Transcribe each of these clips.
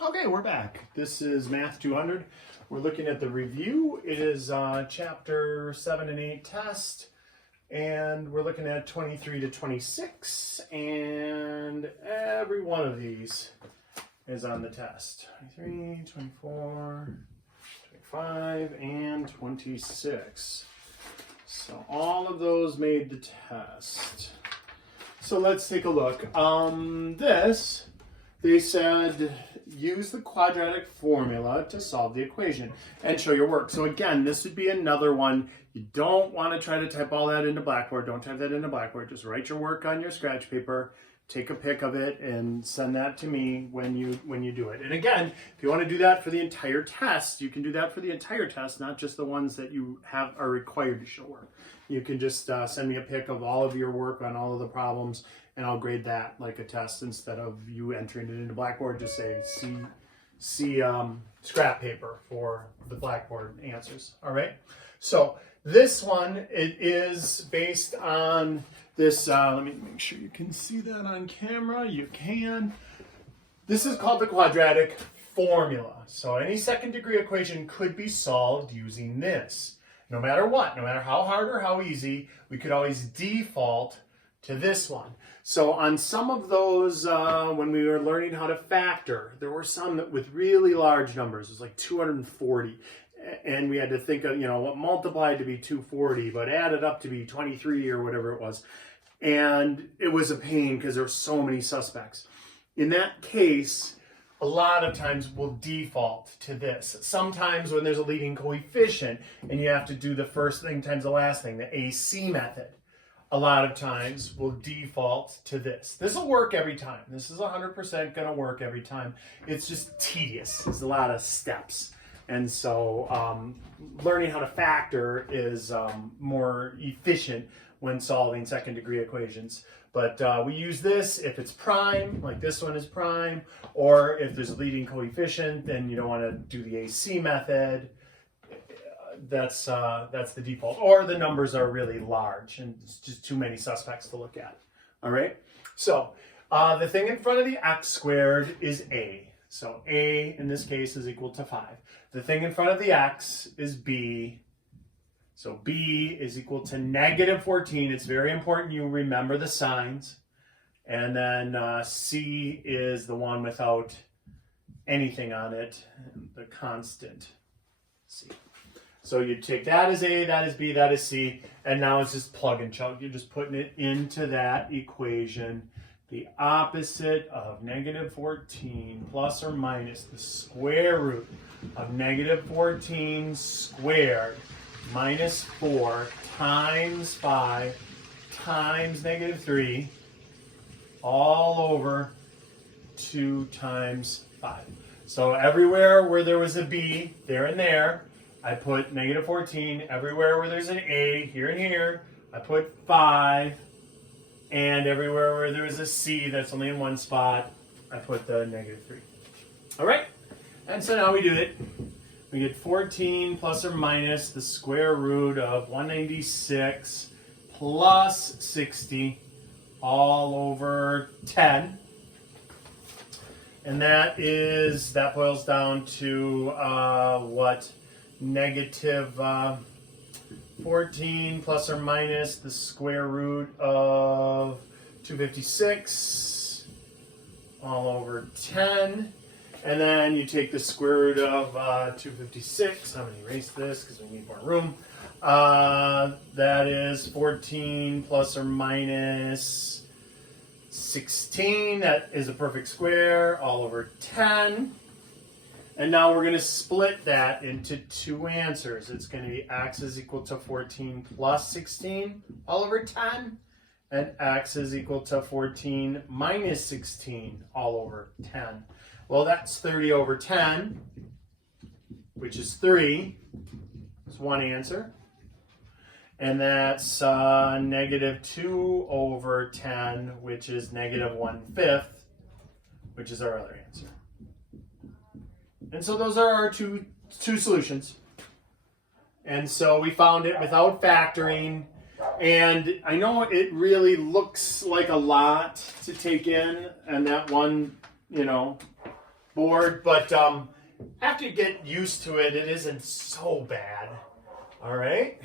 Okay, we're back. This is Math 200. We're looking at the review. It is chapter 7 and 8 test, and we're looking at 23 to 26, and every one of these is on the test. 23, 24, 25, and 26. So all of those made the test. So let's take a look. They said use the quadratic formula to solve the equation and show your work. So again, this would be another one. You don't want to try to type all that into Blackboard. Don't type that into Blackboard. Just write your work on your scratch paper, take a pic of it, and send that to me when you do it. And again, if you want to do that for the entire test, you can do that for the entire test, not just the ones that you are required to show work. You can just send me a pic of all of your work on all of the problems, and I'll grade that like a test instead of you entering it into Blackboard. Just say see scrap paper for the Blackboard answers. All right. So this one, it is based on this. Let me make sure you can see that on camera. You can. This is called the quadratic formula. So any second degree equation could be solved using this. No matter what, no matter how hard or how easy, we could always default to this one. So on some of those, when we were learning how to factor, there were some that with really large numbers. It was like 240. And we had to think of, what multiplied to be 240, but added up to be 23 or whatever it was. And it was a pain because there were so many suspects. In that case, a lot of times we'll default to this. Sometimes when there's a leading coefficient and you have to do the first thing times the last thing, the AC method, a lot of times we'll default to this. This will work every time. This is 100% going to work every time. It's just tedious. There's a lot of steps. And so learning how to factor is more efficient when solving second degree equations. But we use this if it's prime, like this one is prime, or if there's a leading coefficient, then you don't want to do the AC method. That's the default. Or the numbers are really large and it's just too many suspects to look at. All right. So the thing in front of the x squared is a. So a in this case is equal to 5. The thing in front of the x is b. So b is equal to negative 14. It's very important you remember the signs. And then c is the one without anything on it, the constant c. So you take that as a, that is b, that is c, and now it's just plug and chug. You're just putting it into that equation. The opposite of negative 14 plus or minus the square root of negative 14 squared minus 4 times 5 times negative 3 all over 2 times 5. So everywhere where there was a b, there and there, I put negative 14. Everywhere where there's an a, here and here, I put 5. And everywhere where there is a c that's only in one spot, I put the negative 3. All right? And so now we do it. We get 14 plus or minus the square root of 196 plus 60 all over 10. And that boils down to what? Negative 14 plus or minus the square root of 256 all over 10. And then you take the square root of 256. I'm going to erase this because we need more room. That is 14 plus or minus 16. That is a perfect square all over 10. And now we're going to split that into two answers. It's going to be x is equal to 14 plus 16 all over 10. And x is equal to 14 minus 16 all over 10. Well, that's 30 over 10, which is 3. That's one answer. And that's negative 2 over 10, which is negative 1/5, which is our other answer. And so those are our two solutions. And so we found it without factoring. And I know it really looks like a lot to take in, and that one, board, but after you get used to it, it isn't so bad. All right.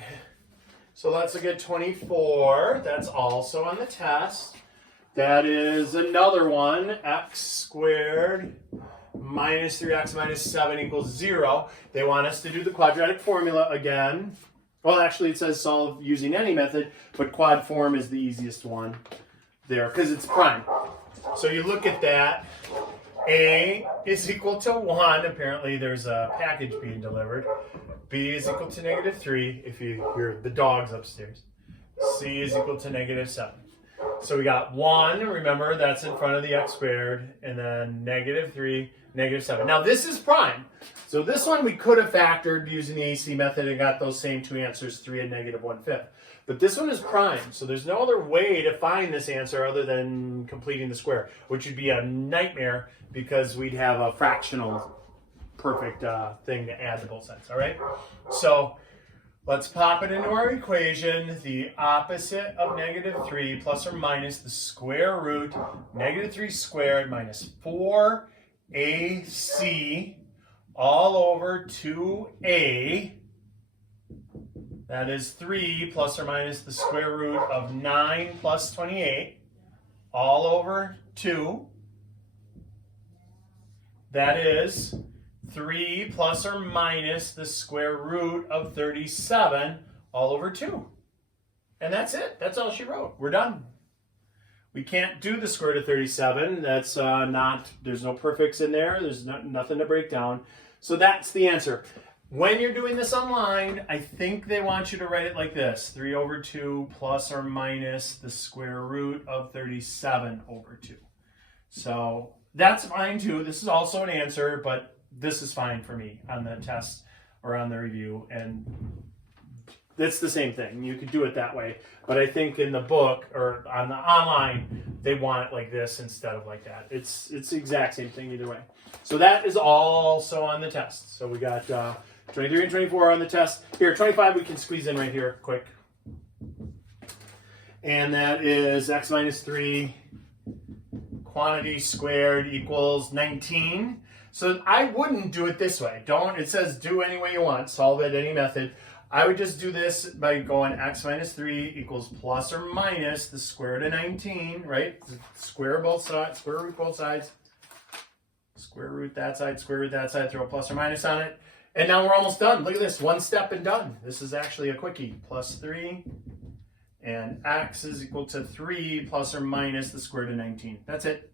So let's look at 24. That's also on the test. That is another one, x squared minus 3x minus 7 equals 0. They want us to do the quadratic formula again. Well, actually, it says solve using any method, but quad form is the easiest one there because it's prime. So you look at that. A is equal to 1. Apparently, there's a package being delivered. B is equal to negative 3 if you hear the dogs upstairs. C is equal to negative 7. So we got 1, remember that's in front of the x squared, and then negative 3, negative 7. Now this is prime. So this one we could have factored using the AC method and got those same two answers, 3 and negative 1/5. But this one is prime, so there's no other way to find this answer other than completing the square, which would be a nightmare because we'd have a fractional perfect thing to add to both sides, all right? So let's pop it into our equation. The opposite of negative 3 plus or minus the square root, negative 3 squared minus 4ac all over 2a. That is 3 plus or minus the square root of 9 plus 28 all over 2. That is 3 plus or minus the square root of 37 all over 2. And that's it. That's all she wrote. We're done. We can't do the square root of 37. That's there's no perfects in there. There's nothing to break down. So that's the answer. When you're doing this online, I think they want you to write it like this. 3 over 2 plus or minus the square root of 37 over 2. So that's fine too. This is also an answer, but this is fine for me on the test or on the review. And it's the same thing. You could do it that way. But I think in the book or on the online, they want it like this instead of like that. It's the exact same thing either way. So that is also on the test. So we got 23 and 24 on the test. Here, 25 we can squeeze in right here quick. And that is x minus 3 quantity squared equals 19. So I wouldn't do it this way. It says do any way you want, solve it any method. I would just do this by going x minus 3 equals plus or minus the square root of 19, right? Square both sides, square root both sides. Square root that side, square root that side, throw a plus or minus on it. And now we're almost done. Look at this, one step and done. This is actually a quickie. Plus 3, and x is equal to 3 plus or minus the square root of 19. That's it.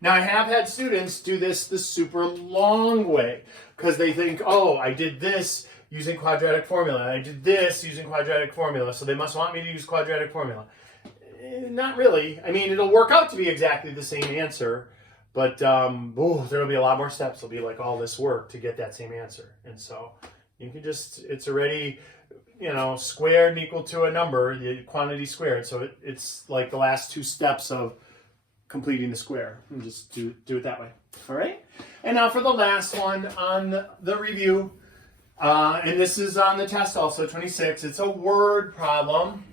Now, I have had students do this the super long way because they think, oh, I did this using quadratic formula. I did this using quadratic formula, so they must want me to use quadratic formula. Not really. I mean, it'll work out to be exactly the same answer, but there will be a lot more steps. It'll be like all this work to get that same answer. And so you can just, it's already, squared and equal to a number, the quantity squared. So it's like the last two steps of completing the square, and just do it that way. All right. And now for the last one on the review, and this is on the test also, 26. It's a word problem,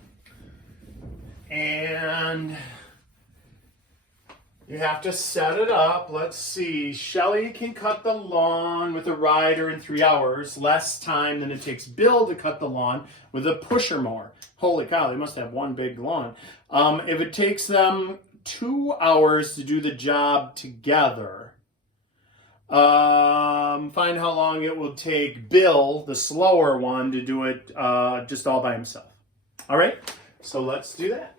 and you have to set it up. Let's see. Shelly can cut the lawn with a rider in 3 hours, less time than it takes Bill to cut the lawn with a pusher mower. Holy cow, they must have one big lawn. If it takes them 2 hours to do the job together, find how long it will take Bill, the slower one, to do it just all by himself. All right, so let's do that.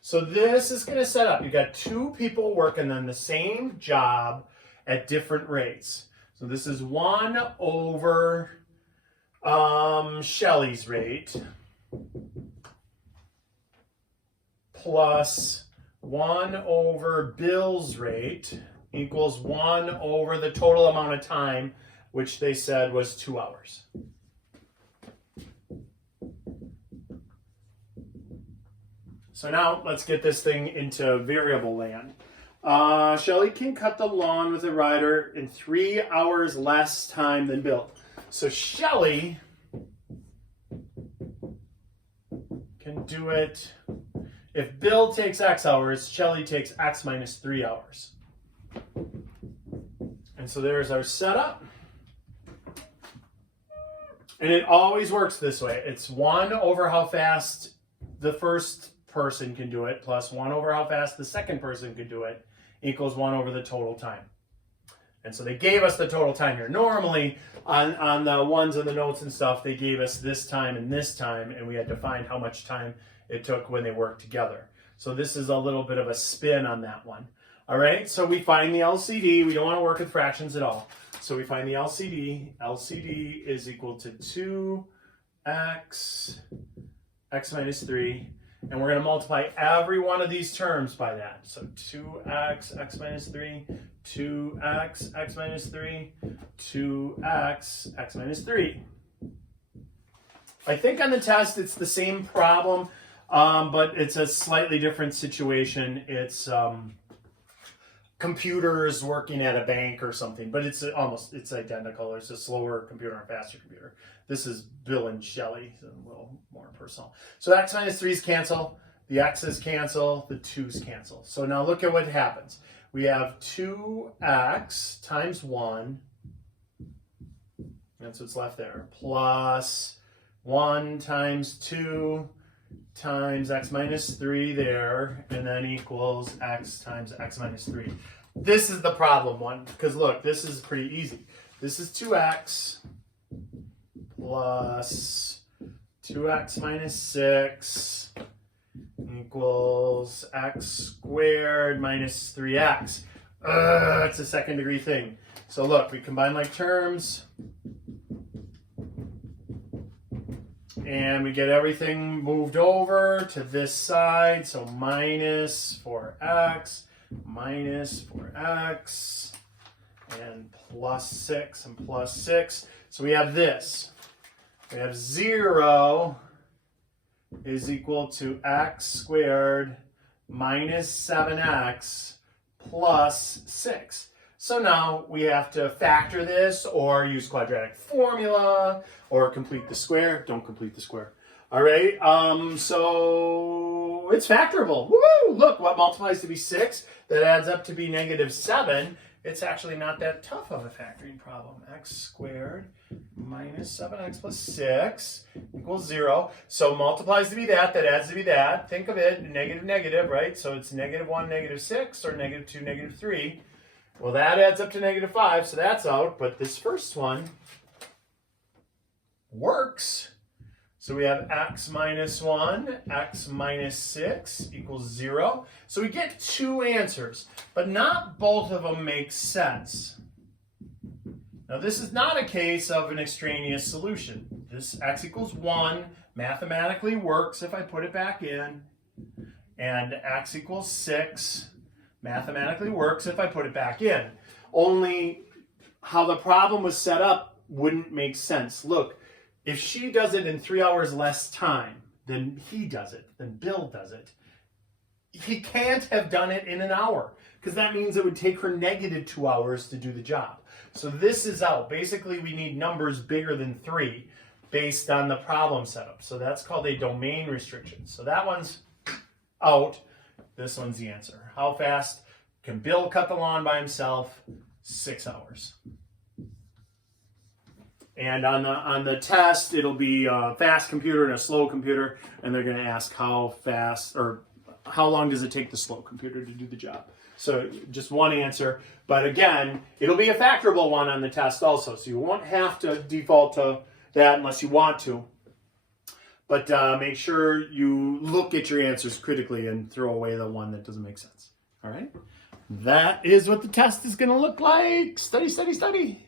So this is going to set up. You got two people working on the same job at different rates. So this is 1 over Shelly's rate plus 1 over Bill's rate equals 1 over the total amount of time, which they said was 2 hours. So now let's get this thing into variable land. Shelly can cut the lawn with a rider in 3 hours less time than Bill. So Shelly can do it. If Bill takes X hours, Shelly takes X minus 3 hours. And so there's our setup. And it always works this way. It's 1 over how fast the first person can do it plus 1 over how fast the second person can do it equals 1 over the total time. And so they gave us the total time here. Normally, on the ones in the notes and stuff, they gave us this time, and we had to find how much time it took when they worked together. So this is a little bit of a spin on that one. All right, so we find the LCD. We don't want to work with fractions at all. So we find the LCD. LCD is equal to 2x, x minus 3. And we're going to multiply every one of these terms by that. So 2x, x minus 3, 2x, x minus 3, 2x, x minus 3. I think on the test it's the same problem, but it's a slightly different situation. It's computers working at a bank or something, but it's identical. It's a slower computer and a faster computer. This is Bill and Shelley, so a little more personal. So x minus 3's cancel, the x's cancel, the 2's cancel. So now look at what happens. We have 2x times 1, that's what's left there, plus 1 times 2 times x minus 3 there, and then equals x times x minus 3. This is the problem one, because look, this is pretty easy. This is 2x plus 2x minus 6 equals x squared minus 3x. It's a second degree thing. So look, we combine like terms, and we get everything moved over to this side. So minus 4x, and plus 6 and plus 6. So we have this. We have 0 is equal to x squared minus 7x plus 6. So now we have to factor this or use quadratic formula or complete the square. Don't complete the square. All right, so it's factorable. Woo! Look, what multiplies to be 6, that adds up to be negative 7. It's actually not that tough of a factoring problem. X squared minus 7x plus 6 equals 0. So multiplies to be that adds to be that. Think of it, negative, negative, right? So it's negative 1, negative 6, or negative 2, negative 3. Well, that adds up to negative 5, so that's out. But this first one works. So we have x minus 1, x minus 6 equals 0. So we get 2 answers, but not both of them make sense. Now this is not a case of an extraneous solution. This x equals 1 mathematically works if I put it back in, and x equals 6 mathematically works if I put it back in. Only how the problem was set up wouldn't make sense. Look, if she does it in 3 hours less time than he does it, than Bill does it, he can't have done it in an hour, because that means it would take her negative 2 hours to do the job. So this is out. Basically, we need numbers bigger than 3 based on the problem setup. So that's called a domain restriction. So that one's out. This one's the answer. How fast can Bill cut the lawn by himself? 6 hours. And on the test, it'll be a fast computer and a slow computer, and they're going to ask how fast or how long does it take the slow computer to do the job. So just one answer. But again, it'll be a factorable one on the test also, so you won't have to default to that unless you want to. But make sure you look at your answers critically and throw away the one that doesn't make sense. All right? That is what the test is going to look like. Study, study, study.